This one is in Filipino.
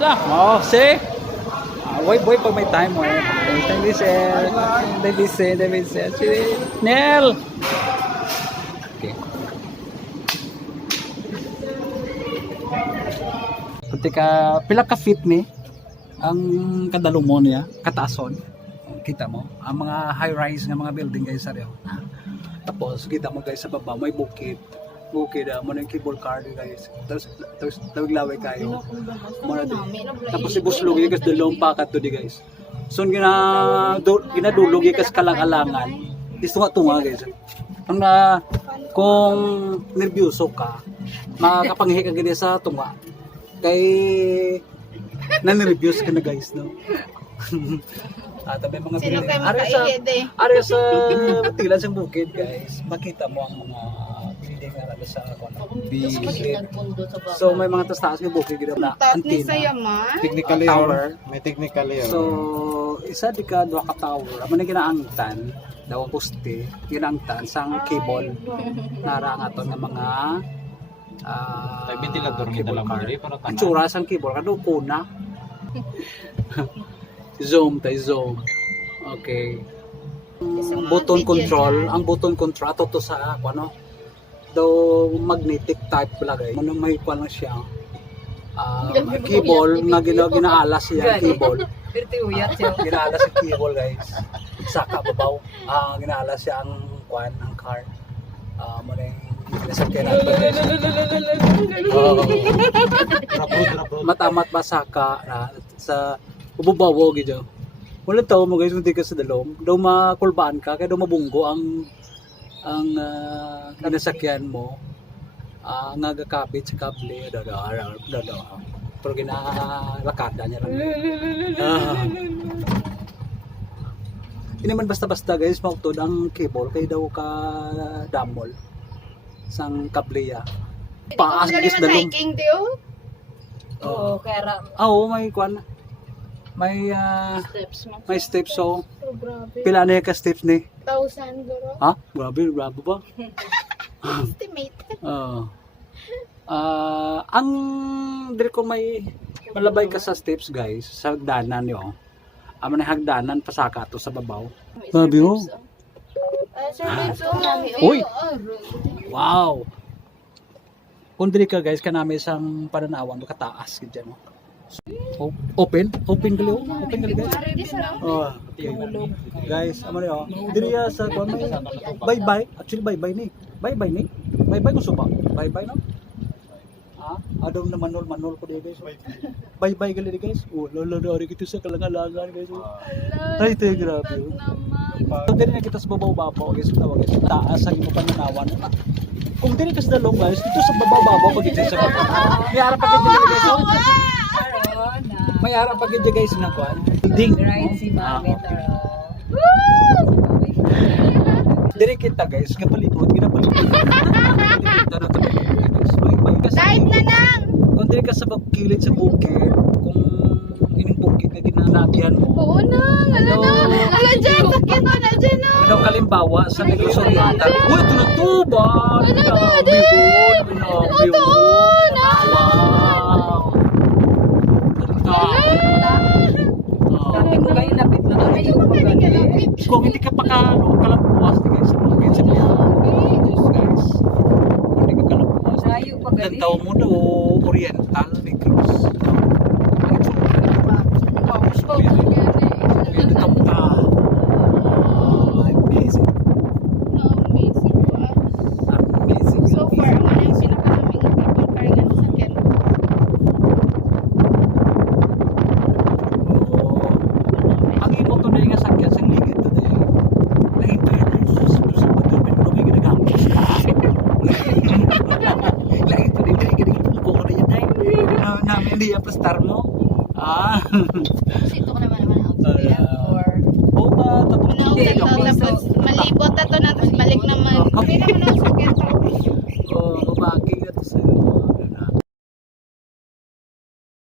Oh, see? Wait pag may time mo eh. David, si Nel. Okay. Ketika pila ka feet ni ang kadalo mo niya, kataason. Kita mo ang mga high rise nga mga building guys sa Rio. Tapos kita mo guys sa baba may bukid mo ng cable car guys. Tapos laway kayo. Tapos si Buslog guys dalawang pakat to di guys. So ginadulog guys kalang-alangan. Tunga guys. Ang kung nervyoso ka, makakapanghi ka gani sa tunga. Kay na-nervyos ka na guys, no? Tabi mga sino kayo makaihid eh? Ari sa tilan sa bukid guys, makita mo ang mga building na sa bukid. So may mga taas-taas ng bukid na antenna. Technically tower. May technically So isa di ka duha ka tower. Amo na ginaangtan daw ang poste, ginaangtan sang cable nara ang aton nga mga ventilador kita lang diri para ang tsura sang cable kado kuna. Zoom. Okay. Button control, ang button control ato to sa ano? Daw magnetic type lagay. Ano may kuan lang siya. Cable na ginaalas siya cable. Ginaalas sa cable guys. Saka babaw. Ginaalas siya ang kuan ang car. Mo na sinasakyan natin. Matamat masaka sa ububawo gid. Wala tao mo guys hindi ka sa dalom. Daw makulbaan ka kaya daw mabunggo ang kinasakyan mo. Nagakapit sa kable daw. Pero ginalakada niya lang. Hindi man basta-basta guys mautod ang cable kay daw ka damol sang kableya. Paas gis dalom. Hiking dio? Oo, kaya May kwan. May steps mo. may steps so Oh, grabe. pila na ka steps ni? 1,000 guro. Ha? Grabe ba? Estimated. Ang dire ko may malabay ka sa steps guys, sa hagdanan yo. Amo na hagdanan pasaka to sa babaw. Grabe oh. Sir Benzo, mami. Uy! Wow. Kung dire ka guys kanami sang pananawan makataas gid no. Open gali guys. Okay. Guys, amo ni diri sa kuan may bye-bye. Actually bye-bye ni. Bye-bye ko suba. Bye-bye no. Adaw na manol ko di guys. Bye-bye gali di guys. Lolo dari kita sa kalangalangan guys. Ay, te grabe. So diri na kita sa babaw-babaw guys, tawag guys. Taas ang imo pananawan. Kung diri ka sa dalom guys, dito sa babaw-babaw pag sa babaw. May ara pa gid guys. May ara pa gid guys na kuan. Ding. Right si Mami Taro. Diri kita guys, kapalibot, ginapalibot. Dive na lang! Kung diri ka sa kilid sa bukid, kung ining bukid na ginanabihan mo. Oo na! Ala dyan! Sakyan mo na dyan no! Ano kalimbawa sa Negros Oriental. Uy, ito na to ba? Ano na din? Ano to? Wow! Dati ko kayo lapit lang. Ayaw mo ka rin kalapit. Kung hindi ka pa kalampuas guys, sa bukid sa guys. Kung hindi ka kalampuas. Layo pa gali. Tantaw mo daw Oriental Negros. Pwede ka mo ka. Amazing. Amazing. So far, ano yung pinakalaming people car nga nasakyan? Ang imo to na nga sakyan sa ligid to dahil lain to yan sa pagdun pero may ginagamos ka lain to dahil ginagamos ko na yan dahil namin hindi yung pastar mo Sito ko naman outside or ba tapos tapos malibot na to na tapos balik naman. Hindi naman ako